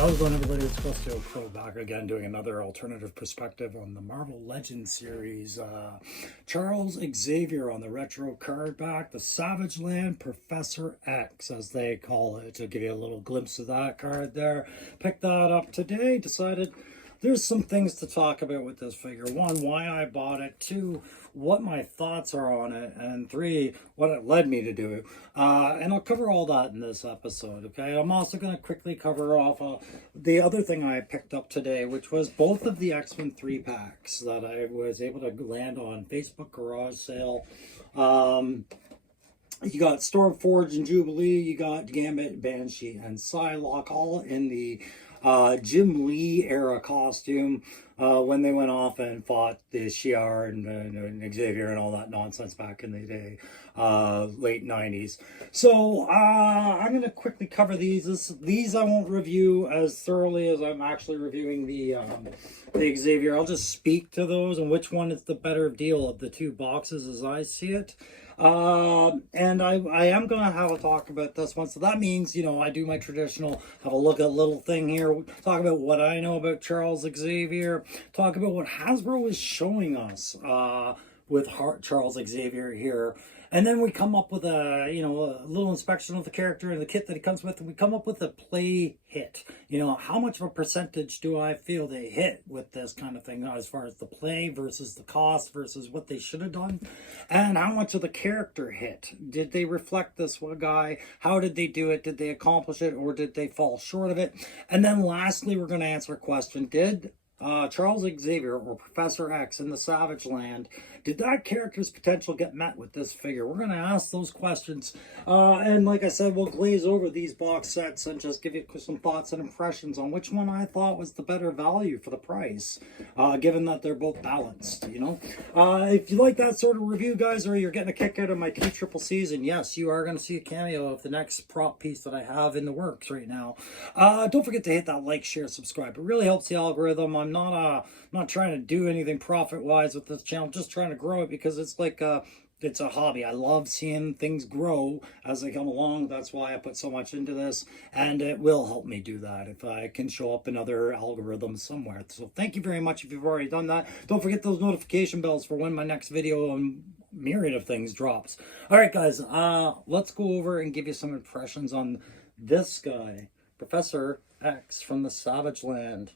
How's it going, everybody? It's Crustio Crow back again, doing another alternative perspective on the Marvel Legends series. Charles Xavier on the retro card back, the Savage Land Professor X, as they call it. To give you a little glimpse of that card there. Picked that up today, decided there's some things to talk about with this figure. One, why I bought it. Two, what my thoughts are on it. And three, what it led me to do. And I'll cover all that in this episode, okay? I'm also going to quickly cover off the other thing I picked up today, which was both of the X-Men 3-packs that I was able to land on Facebook garage sale. You got Stormforge and Jubilee, you got Gambit, Banshee, and Psylocke, all in the Jim Lee era costume when they went off and fought the Shi'ar and Xavier and all that nonsense back in the day, late 90s. So I'm going to quickly cover these. These I won't review as thoroughly as I'm actually reviewing the Xavier. I'll just speak to those and which one is the better deal of the two boxes as I see it. And I am going to have a talk about this one. So that means, you know, I do my traditional, have a look at a little thing here, talk about what I know about Charles Xavier, talk about what Hasbro is showing us, with Charles Xavier here. And then we come up with a little inspection of the character and the kit that he comes with, and we come up with a play hit. You know, how much of a percentage do I feel they hit with this kind of thing, as far as the play versus the cost versus what they should have done, and how much of the character hit. Did they reflect this one guy? How did they do it? Did they accomplish it, or did they fall short of it? And then lastly, we're going to answer a question. Did Charles Xavier, or Professor X in the Savage Land, did that character's potential get met with this figure? We're going to ask those questions. And like I said, we'll glaze over these box sets and just give you some thoughts and impressions on which one I thought was the better value for the price, given that they're both balanced, you know. If you like that sort of review, guys, or you're getting a kick out of my T-Triple-Cs, and yes, you are going to see a cameo of the next prop piece that I have in the works right now. Don't forget to hit that like, share, subscribe. It really helps the algorithm. I'm not trying to do anything profit-wise with this channel, just trying to grow it because it's like it's a hobby. I love seeing things grow as they come along. That's why I put so much into this, and it will help me do that if I can show up in other algorithms somewhere. So thank you very much if you've already done that. Don't forget those notification bells for when my next video on myriad of things drops. All right, guys, let's go over and give you some impressions on this guy, Professor X from the Savage Land.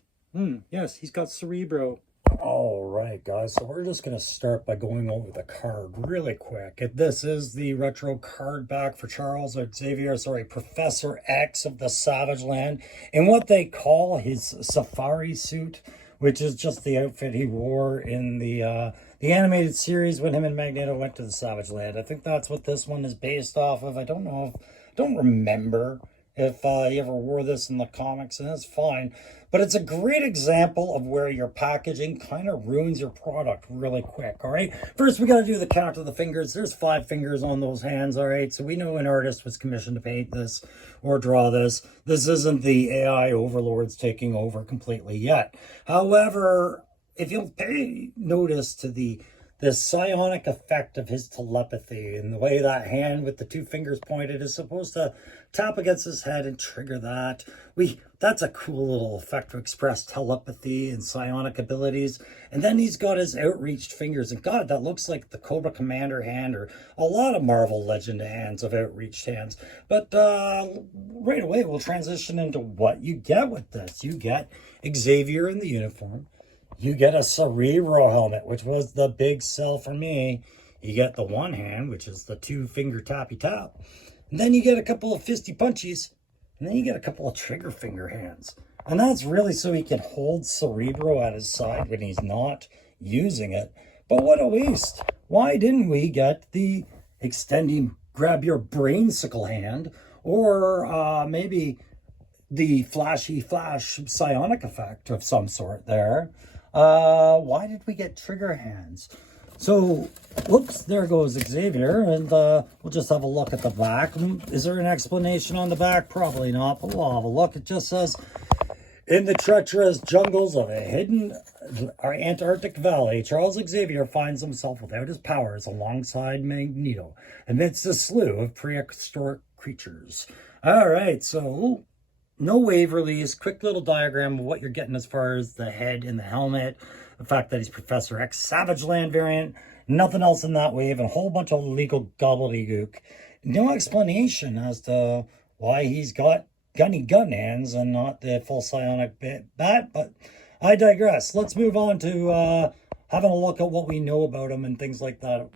Yes, he's got Cerebro. All right, guys, so we're just going to start by going over the card really quick. This is the retro card back for Professor X of the Savage Land, in what they call his safari suit, which is just the outfit he wore in the animated series when him and Magneto went to the Savage Land. I think that's what this one is based off of. I don't remember if he ever wore this in the comics, and that's fine. But it's a great example of where your packaging kind of ruins your product really quick, all right? First, we got to do the count of the fingers. There's 5 fingers on those hands, all right? So we know an artist was commissioned to paint this or draw this. This isn't the AI overlords taking over completely yet. However, if you'll pay notice to the psionic effect of his telepathy and the way that hand with the 2 fingers pointed is supposed to tap against his head and trigger that. That's a cool little effect to express telepathy and psionic abilities. And then he's got his outreached fingers, and God, that looks like the Cobra Commander hand, or a lot of Marvel Legend hands of outreached hands. But right away we'll transition into what you get with this. You get Xavier in the uniform. You get a Cerebro helmet, which was the big sell for me. You get the one hand, which is the 2-finger tappy tap. And then you get a couple of fisty punchies. And then you get a couple of trigger finger hands. And that's really so he can hold Cerebro at his side when he's not using it. But what a waste. Why didn't we get the extending grab your brainsicle hand, or maybe the flashy flash psionic effect of some sort there? Why did we get trigger hands? So, whoops, there goes Xavier, and we'll just have a look at the back. Is there an explanation on the back? Probably not, but we'll have a look. It just says, in the treacherous jungles of a hidden Antarctic valley, Charles Xavier finds himself without his powers alongside Magneto, amidst a slew of prehistoric creatures. All right, so No Waverleys, quick little diagram of what you're getting as far as the head and the helmet, the fact that he's Professor X Savage Land variant, nothing else in that wave, and a whole bunch of legal gobbledygook. No explanation as to why he's got gunny gun hands and not the full psionic bat, but I digress. Let's move on to having a look at what we know about him and things like that.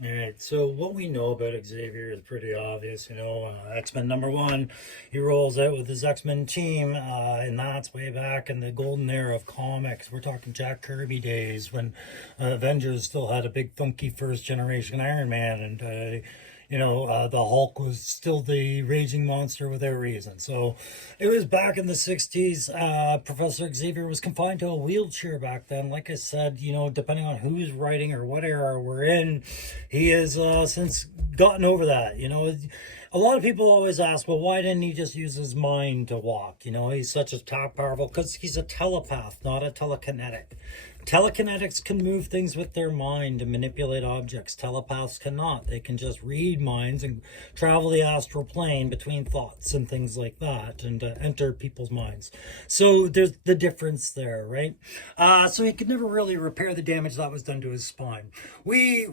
All right, so what we know about Xavier is pretty obvious. X-Men #1, he rolls out with his X-Men team, and that's way back in the golden era of comics. We're talking Jack Kirby days when Avengers still had a big funky first generation Iron Man, and the Hulk was still the raging monster without reason. So it was back in the 60s. Professor Xavier was confined to a wheelchair back then. Like I said, depending on who's writing or what era we're in, he has since gotten over that. A lot of people always ask, well, why didn't he just use his mind to walk? He's such a powerful, because he's a telepath, not a telekinetic. Telekinetics can move things with their mind and manipulate objects. Telepaths cannot. They can just read minds and travel the astral plane between thoughts and things like that, and enter people's minds. So there's the difference there, right? So he could never really repair the damage that was done to his spine. We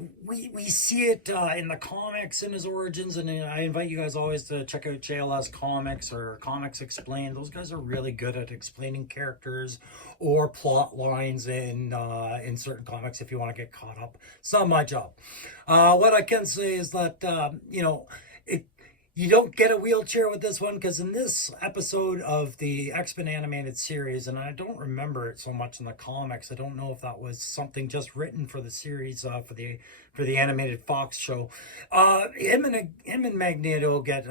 see it in the comics in his origins, and I invite you guys always to check out JLS Comics or Comics Explained. Those guys are really good at explaining characters or plot lines in certain comics if you want to get caught up. It's not my job. What I can say is that you don't get a wheelchair with this one, because in this episode of the X-Men animated series, and I don't remember it so much in the comics, I don't know if that was something just written for the series, for the animated Fox show. Him and Magneto get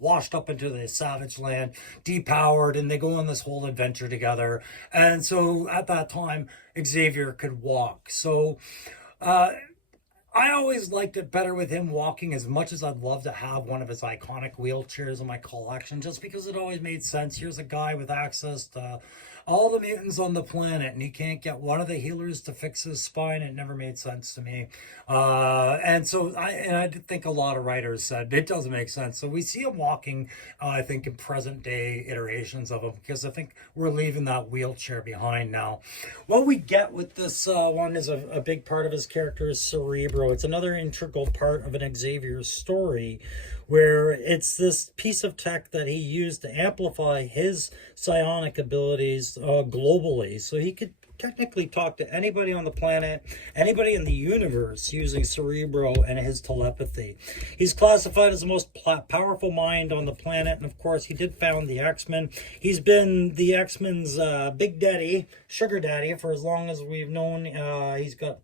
washed up into the Savage Land, depowered, and they go on this whole adventure together. And so at that time, Xavier could walk. So I always liked it better with him walking, as much as I'd love to have one of his iconic wheelchairs in my collection, just because it always made sense. Here's a guy with access to all the mutants on the planet, and he can't get one of the healers to fix his spine. It never made sense to me. And so I think a lot of writers said it doesn't make sense. So we see him walking, I think, in present day iterations of him, because I think we're leaving that wheelchair behind now. What we get with this one is a big part of his character is Cerebro. It's another integral part of an Xavier story, where it's this piece of tech that he used to amplify his psionic abilities globally. So he could technically talk to anybody on the planet, anybody in the universe, using Cerebro and his telepathy. He's classified as the most powerful mind on the planet, and of course he did found the X-Men. He's been the X-Men's big daddy, sugar daddy, for as long as we've known. He's got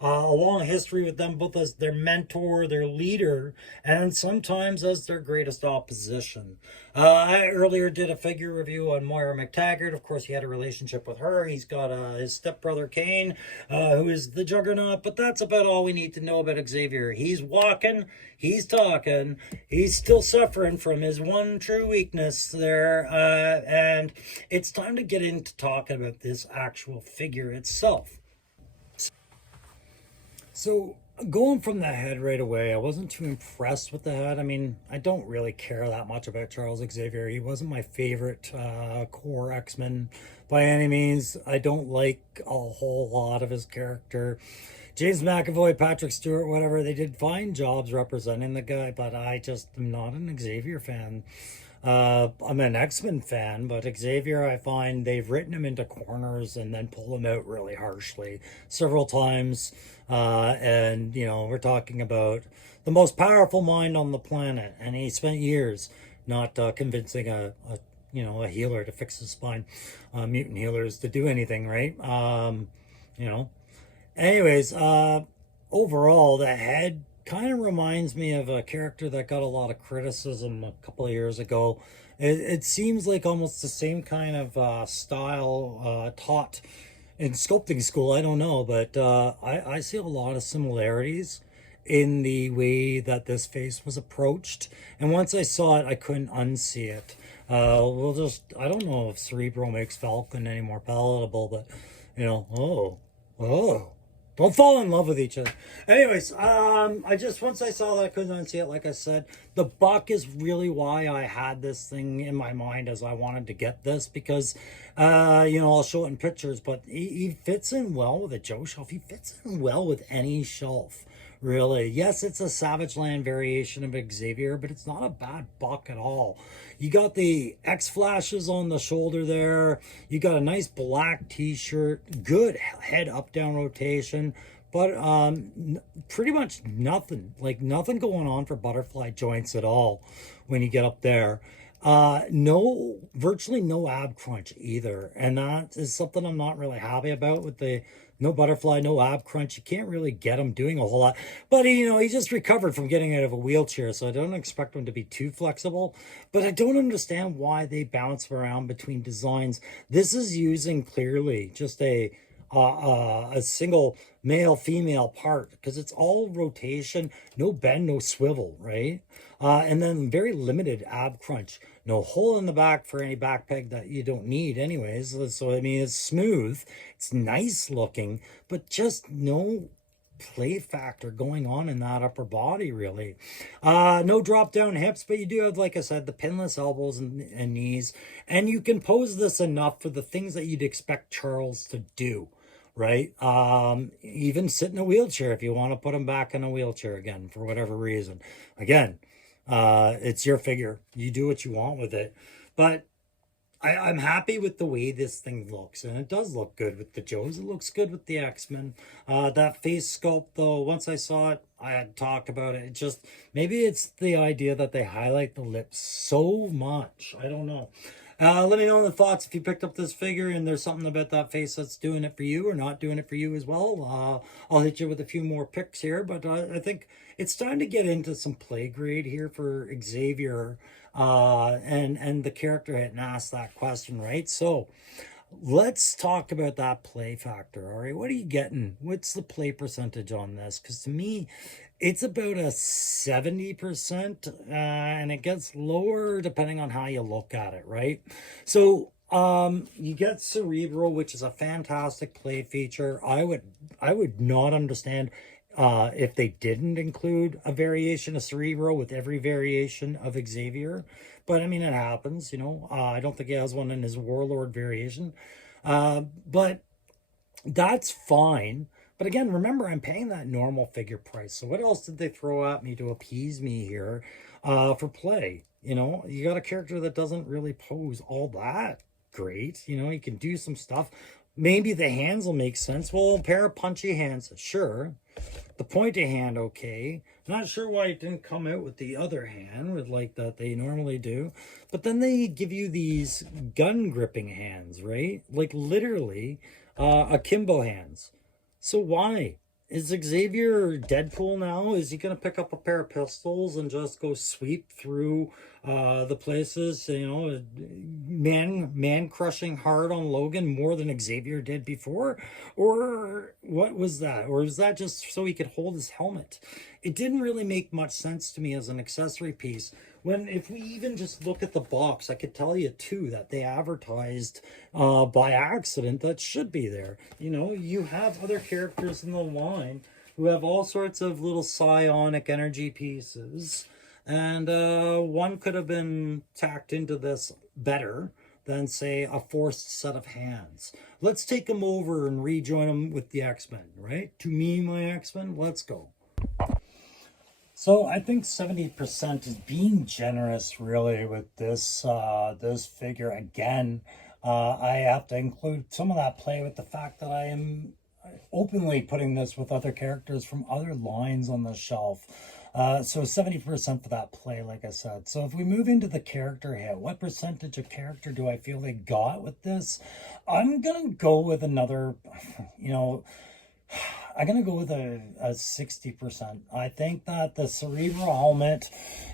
a long history with them, both as their mentor, their leader, and sometimes as their greatest opposition. I earlier did a figure review on Moira McTaggart. Of course, he had a relationship with her. He's got his stepbrother Kane, who is the Juggernaut, but that's about all we need to know about Xavier. He's walking, he's talking, he's still suffering from his one true weakness there, and it's time to get into talking about this actual figure itself. So going from the head right away, I wasn't too impressed with the head. I mean, I don't really care that much about Charles Xavier. He wasn't my favorite core X-Men by any means. I don't like a whole lot of his character. James McAvoy, Patrick Stewart, whatever, they did fine jobs representing the guy, but I just am not an Xavier fan. I'm an X-Men fan, but Xavier, I find they've written him into corners and then pull him out really harshly several times. And we're talking about the most powerful mind on the planet, and he spent years not convincing a healer to fix his spine, mutant healers to do anything, right? Anyways, overall, the head kind of reminds me of a character that got a lot of criticism a couple of years ago. It seems like almost the same kind of style taught in sculpting school. I don't know, but I see a lot of similarities in the way that this face was approached. And once I saw it, I couldn't unsee it. I don't know if Cerebro makes Falcon any more palatable, but, oh. Don't fall in love with each other. Anyways, I just, once I saw that, I couldn't unsee it. Like I said, the buck is really why I had this thing in my mind, as I wanted to get this, because, I'll show it in pictures, but he fits in well with a Joe shelf. He fits in well with any shelf, really. Yes, it's a Savage Land variation of Xavier, but it's not a bad buck at all. You got the X flashes on the shoulder there. You got a nice black t-shirt, good head up down rotation, but pretty much nothing, like nothing going on for butterfly joints at all when you get up there. Virtually no ab crunch either, and that is something I'm not really happy about with the no butterfly, no ab crunch. You can't really get him doing a whole lot. But, he just recovered from getting out of a wheelchair, so I don't expect him to be too flexible. But I don't understand why they bounce around between designs. This is using clearly just a single male-female part, because it's all rotation, no bend, no swivel, right? And then very limited ab crunch. No hole in the back for any back peg that you don't need anyways. So, it's smooth. It's nice looking, but just no play factor going on in that upper body, really. No drop down hips, but you do have, like I said, the pinless elbows and knees. And you can pose this enough for the things that you'd expect Charles to do. Right? Even sit in a wheelchair if you want to put him back in a wheelchair again for whatever reason. Again, it's your figure. You do what you want with it. But I'm happy with the way this thing looks. And it does look good with the Joes. It looks good with the X-Men. That face sculpt, though, once I saw it, I had talked about it. It just, maybe it's the idea that they highlight the lips so much. I don't know. Let me know in the thoughts if you picked up this figure and there's something about that face that's doing it for you or not doing it for you as well. I'll hit you with a few more picks here, but I think it's time to get into some play grade here for Xavier and the character hadn't asked that question, right? So let's talk about that play factor. All right, what are you getting? What's the play percentage on this? Because to me, it's about a 70%, and it gets lower depending on how you look at it, right? So you get Cerebral, which is a fantastic play feature. I would not understand if they didn't include a variation of Cerebral with every variation of Xavier. But it happens, I don't think he has one in his Warlord variation. But that's fine. But again, remember, I'm paying that normal figure price. So what else did they throw at me to appease me here for play? You got a character that doesn't really pose all that great. You can do some stuff. Maybe the hands will make sense. Well, a pair of punchy hands, sure. The pointy hand, okay. Not sure why it didn't come out with the other hand, with like that they normally do. But then they give you these gun gripping hands, right? Like literally akimbo hands. So why? Is Xavier Deadpool now? Is he going to pick up a pair of pistols and just go sweep through the places, man crushing hard on Logan more than Xavier did before? Or what was that? Or was that just so he could hold his helmet? It didn't really make much sense to me as an accessory piece. When, if we even just look at the box, I could tell you too that they advertised by accident that should be there. You have other characters in the line who have all sorts of little psionic energy pieces, and one could have been tacked into this better than, say, a forced set of hands. Let's take them over and rejoin them with the X-Men, right? To me, my X-Men, let's go. So I think 70% is being generous, really, with this this figure. Again, I have to include some of that play with the fact that I am openly putting this with other characters from other lines on the shelf. So 70% for that play, like I said. So if we move into the character hit, what percentage of character do I feel they got with this? I'm going to go with another, I'm going to go with a 60%. I think that the Cerebral helmet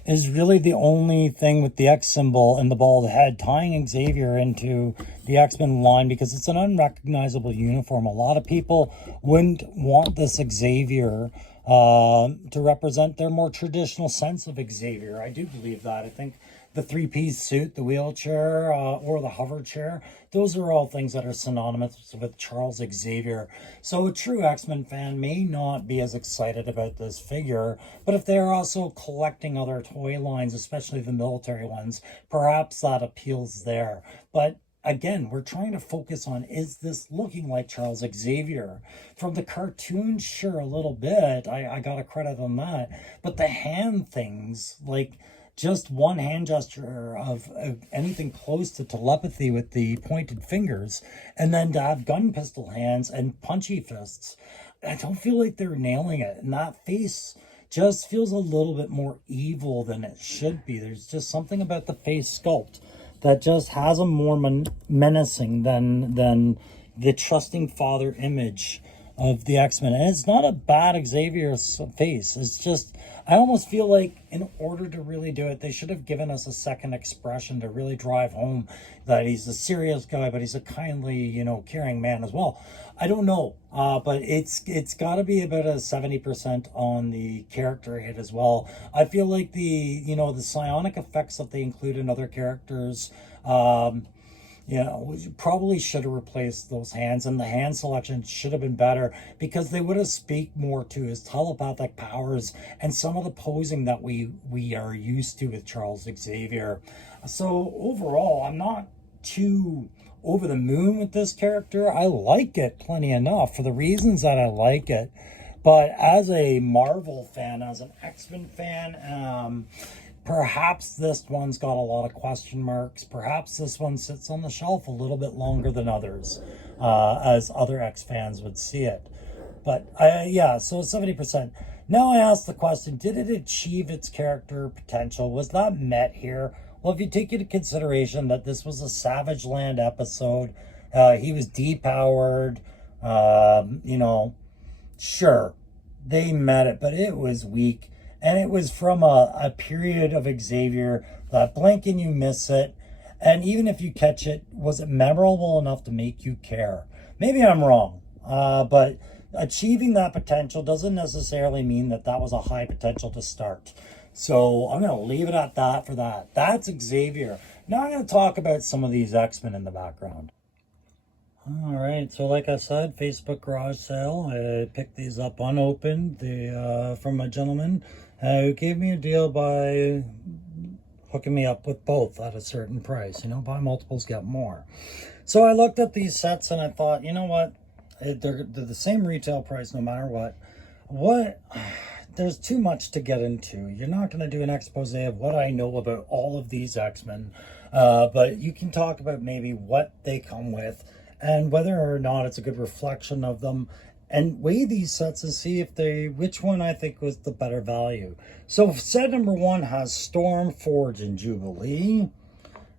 is really the only thing with the X symbol and the bald head tying Xavier into the X-Men line, because it's an unrecognizable uniform. A lot of people wouldn't want this Xavier to represent their more traditional sense of Xavier. I do believe that. I think the three-piece suit, the wheelchair, or the hover chair. Those are all things that are synonymous with Charles Xavier. So a true X-Men fan may not be as excited about this figure, but if they're also collecting other toy lines, especially the military ones, perhaps that appeals there. But again, we're trying to focus on, is this looking like Charles Xavier? From the cartoon, sure, a little bit. I got a credit on that. But the hand things, like just one hand gesture of anything close to telepathy with the pointed fingers, and then to have gun pistol hands and punchy fists, I don't feel like they're nailing it. And that face just feels a little bit more evil than it should be. There's just something about the face sculpt that just has a more menacing than the trusting father image of the X-Men. And it's not a bad Xavier face. It's just, I almost feel like in order to really do it, they should have given us a second expression to really drive home that he's a serious guy, but he's a kindly, caring man as well. I don't know, but it's got to be about a 70% on the character hit as well. I feel like the psionic effects that they include in other characters, we probably should have replaced those hands, and the hand selection should have been better because they would have speak more to his telepathic powers and some of the posing that we are used to with Charles Xavier. So overall, I'm not too over the moon with this character. I like it plenty enough for the reasons that I like it. But as a Marvel fan, as an X-Men fan, perhaps this one's got a lot of question marks. Perhaps this one sits on the shelf a little bit longer than others, as other X fans would see it. But so 70%. Now I ask the question, did it achieve its character potential? Was that met here? Well, if you take into consideration that this was a Savage Land episode, he was depowered, sure, they met it, but it was weak. And it was from a period of Xavier that blink and you miss it. And even if you catch it, was it memorable enough to make you care? Maybe I'm wrong, but achieving that potential doesn't necessarily mean that was a high potential to start. So I'm going to leave it at that for that. That's Xavier. Now I'm going to talk about some of these X-Men in the background. All right, so like I said, Facebook garage sale. I picked these up unopened from a gentleman who gave me a deal by hooking me up with both at a certain price. Buy multiples, get more. So I looked at these sets and I thought, you know what? They're the same retail price no matter what. There's too much to get into. You're not going to do an expose of what I know about all of these X-Men, but you can talk about maybe what they come with and whether or not it's a good reflection of them, and weigh these sets and see which one I think was the better value. So set number 1 has Storm, Forge, and Jubilee.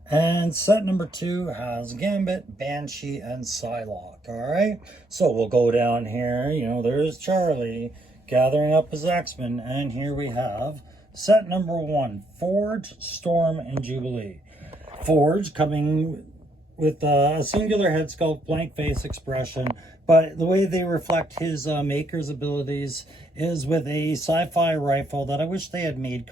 And set number 2 has Gambit, Banshee, and Psylocke. All right, so we'll go down here. There's Charlie gathering up his X-Men, and here we have set number 1, Forge, Storm, and Jubilee. Forge coming with a singular head sculpt, blank face expression, but the way they reflect his maker's abilities is with a sci-fi rifle that I wish they had made,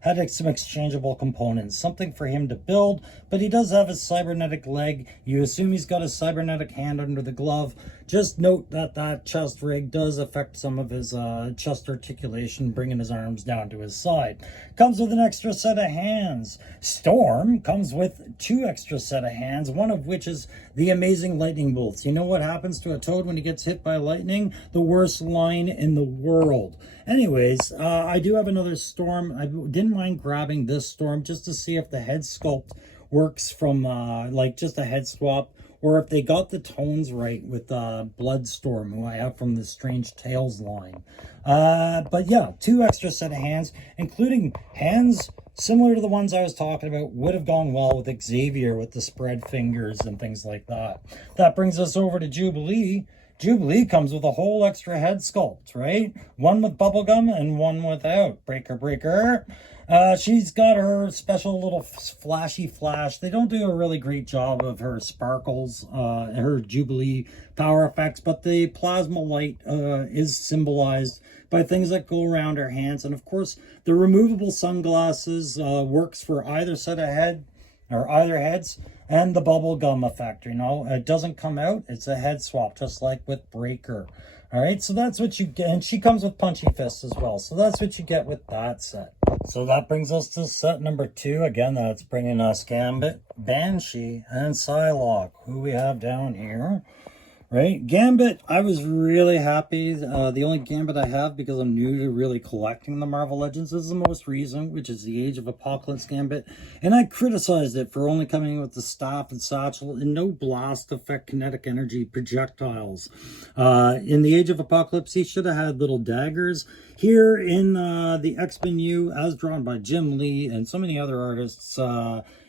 had some exchangeable components, something for him to build, but he does have a cybernetic leg. You assume he's got a cybernetic hand under the glove. Just note that chest rig does affect some of his chest articulation, bringing his arms down to his side. Comes with an extra set of hands. Storm comes with 2 extra set of hands, one of which is the amazing lightning bolts. You know what happens to a toad when he gets hit by lightning? The worst line in the world. Anyways, I do have another Storm. I didn't mind grabbing this Storm just to see if the head sculpt works from just a head swap, or if they got the tones right with Bloodstorm, who I have from the Strange Tales line. But yeah, 2 extra set of hands, including hands similar to the ones I was talking about, would have gone well with Xavier with the spread fingers and things like that. That brings us over to Jubilee. Jubilee comes with a whole extra head sculpt, right? One with bubblegum and one without. Breaker, breaker. She's got her special little flashy flash. They don't do a really great job of her sparkles, her Jubilee power effects, but the plasma light is symbolized by things that go around her hands. And of course, the removable sunglasses works for either set of head or either heads, and the bubble gum effect. You know, it doesn't come out, it's a head swap, just like with Breaker. All right, so that's what you get, and she comes with punchy fists as well, so that's what you get with that set. So that brings us to set number 2. Again, that's bringing us Gambit, Banshee, and Psylocke, who we have down here. Right, Gambit, I was really happy. The only Gambit I have, because I'm new to really collecting the Marvel Legends, is the most recent, which is the Age of Apocalypse Gambit. And I criticized it for only coming with the staff and satchel and no blast effect kinetic energy projectiles. In the Age of Apocalypse, he should have had little daggers. Here in the X-Men U, as drawn by Jim Lee and so many other artists,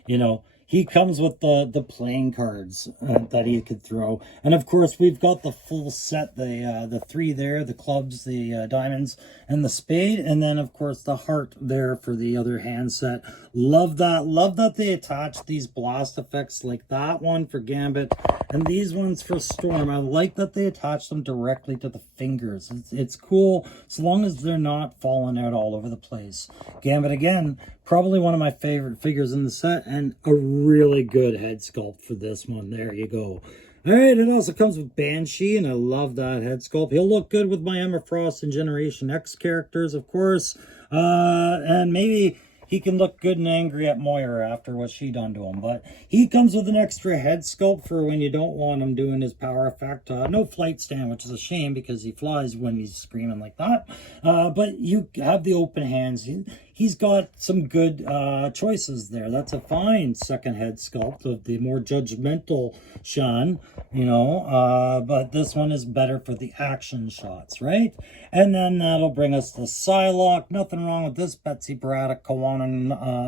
you know, he comes with the playing cards that he could throw. And of course, we've got the full set, the 3 there, the clubs, the diamonds, and the spade. And then, of course, the heart there for the other hand set. Love that. Love that they attach these blast effects like that one for Gambit and these ones for Storm. I like that they attach them directly to the fingers. It's cool, so long as they're not falling out all over the place. Gambit, again, probably one of my favorite figures in the set, and a really good head sculpt for this one. There you go. All right, it also comes with Banshee, and I love that head sculpt. He'll look good with my Emma Frost and Generation X characters, of course. And maybe he can look good and angry at Moira after what she done to him. But he comes with an extra head sculpt for when you don't want him doing his power effect. No flight stand, which is a shame because he flies when he's screaming like that. But you have the open hands. He's got some good choices there. That's a fine second head sculpt of the more judgmental Sean, you know. But this one is better for the action shots, right? And then that'll bring us to Psylocke. Nothing wrong with this Betsy Braddock Kawana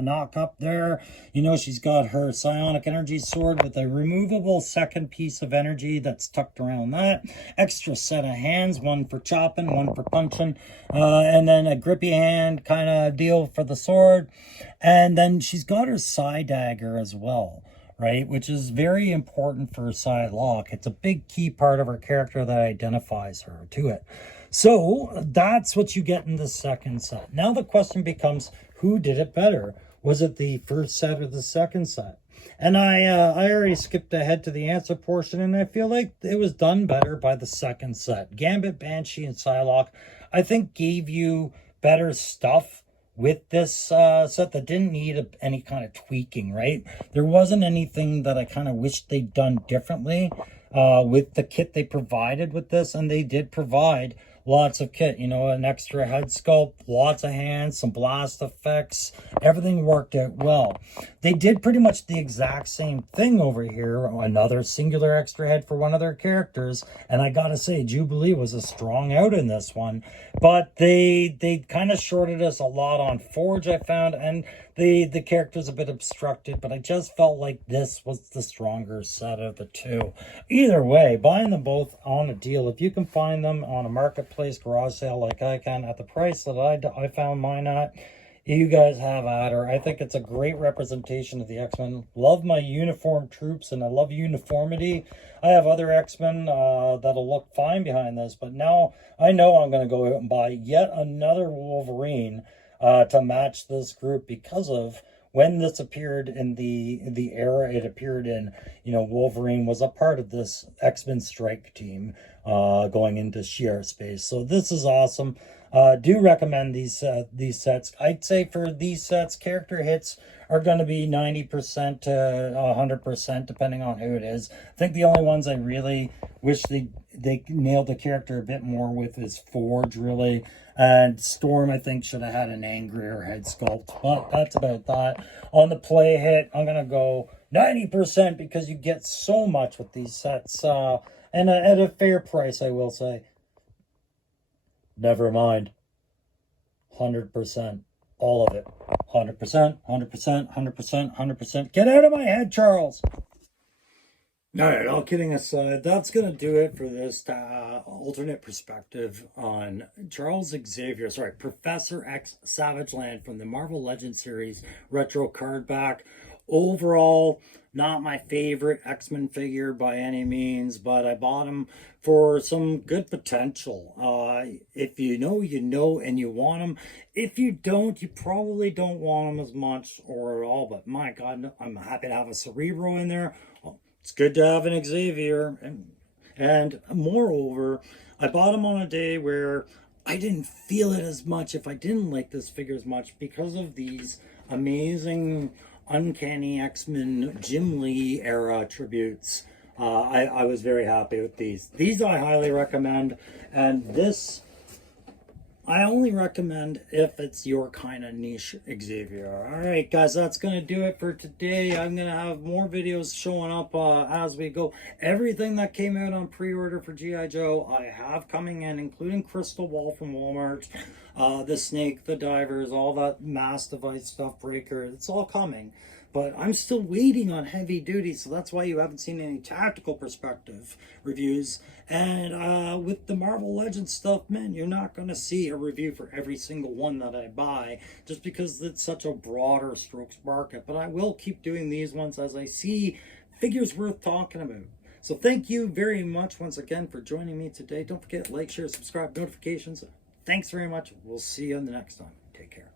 knock up there. You know, she's got her psionic energy sword with a removable second piece of energy that's tucked around that. Extra set of hands, one for chopping, one for punching, and then a grippy hand kind of deal for the sword. And then she's got her Psy dagger as well, right, which is very important for Psylocke. It's a big key part of her character that identifies her to it. So that's what you get in the second set. Now the question becomes, who did it better? Was it the first set or the second set? And I already skipped ahead to the answer portion, and I feel like it was done better by the second set. Gambit, Banshee, and Psylocke, I think, gave you better stuff with this set that didn't need any kind of tweaking, right? There wasn't anything that I kind of wished they'd done differently with the kit they provided with this, and they did provide lots of kit, you know, an extra head sculpt, lots of hands, some blast effects, everything worked out well. They did pretty much the exact same thing over here, another singular extra head for one of their characters, and I gotta say, Jubilee was a strong out in this one, but they kind of shorted us a lot on Forge, I found, and the character's a bit obstructed, but I just felt like this was the stronger set of the two. Either way, buying them both on a deal, if you can find them on a marketplace garage sale like I can at the price that I found mine at, you guys have at her. I think it's a great representation of the X-Men. Love my uniform troops, and I love uniformity. I have other X-Men that'll look fine behind this, but now I know I'm going to go out and buy yet another Wolverine to match this group, because of when this appeared in the era it appeared in. You know, Wolverine was a part of this X-Men strike team going into Shi'ar space. So this is awesome. Do recommend these sets. I'd say for these sets, character hits are going to be 90% to 100%, depending on who it is. I think the only ones I really wish they nailed the character a bit more with is Forge, really. And Storm, I think, should have had an angrier head sculpt. But that's about that. On the play hit, I'm going to go 90%, because you get so much with these sets. And at a fair price, I will say. Never mind. 100%. All of it. 100%, 100%, 100%, 100%. Get out of my head, Charles. All right, all kidding aside, that's going to do it for this alternate perspective on Charles Xavier, sorry, Professor X Savage Land from the Marvel Legends series retro card back. Overall, not my favorite X-Men figure by any means, but I bought him for some good potential. If you know, and you want him. If you don't, you probably don't want him as much or at all, but my God, I'm happy to have a Cerebro in there. It's good to have an Xavier. And moreover, I bought him on a day where I didn't feel it as much if I didn't like this figure as much because of these amazing, uncanny X-Men Jim Lee era tributes. I was very happy with these. These I highly recommend. And this I only recommend if it's your kind of niche Xavier. All right, guys, that's going to do it for today. I'm going to have more videos showing up as we go. Everything that came out on pre-order for G.I. Joe, I have coming in, including Crystal Ball from Walmart, the Snake, the Divers, all that Mass Device stuff, Breaker. It's all coming. But I'm still waiting on Heavy Duty, so that's why you haven't seen any tactical perspective reviews. And with the Marvel Legends stuff, man, you're not going to see a review for every single one that I buy, just because it's such a broader strokes market. But I will keep doing these ones as I see figures worth talking about. So thank you very much once again for joining me today. Don't forget, like, share, subscribe, notifications. Thanks very much. We'll see you on the next time. Take care.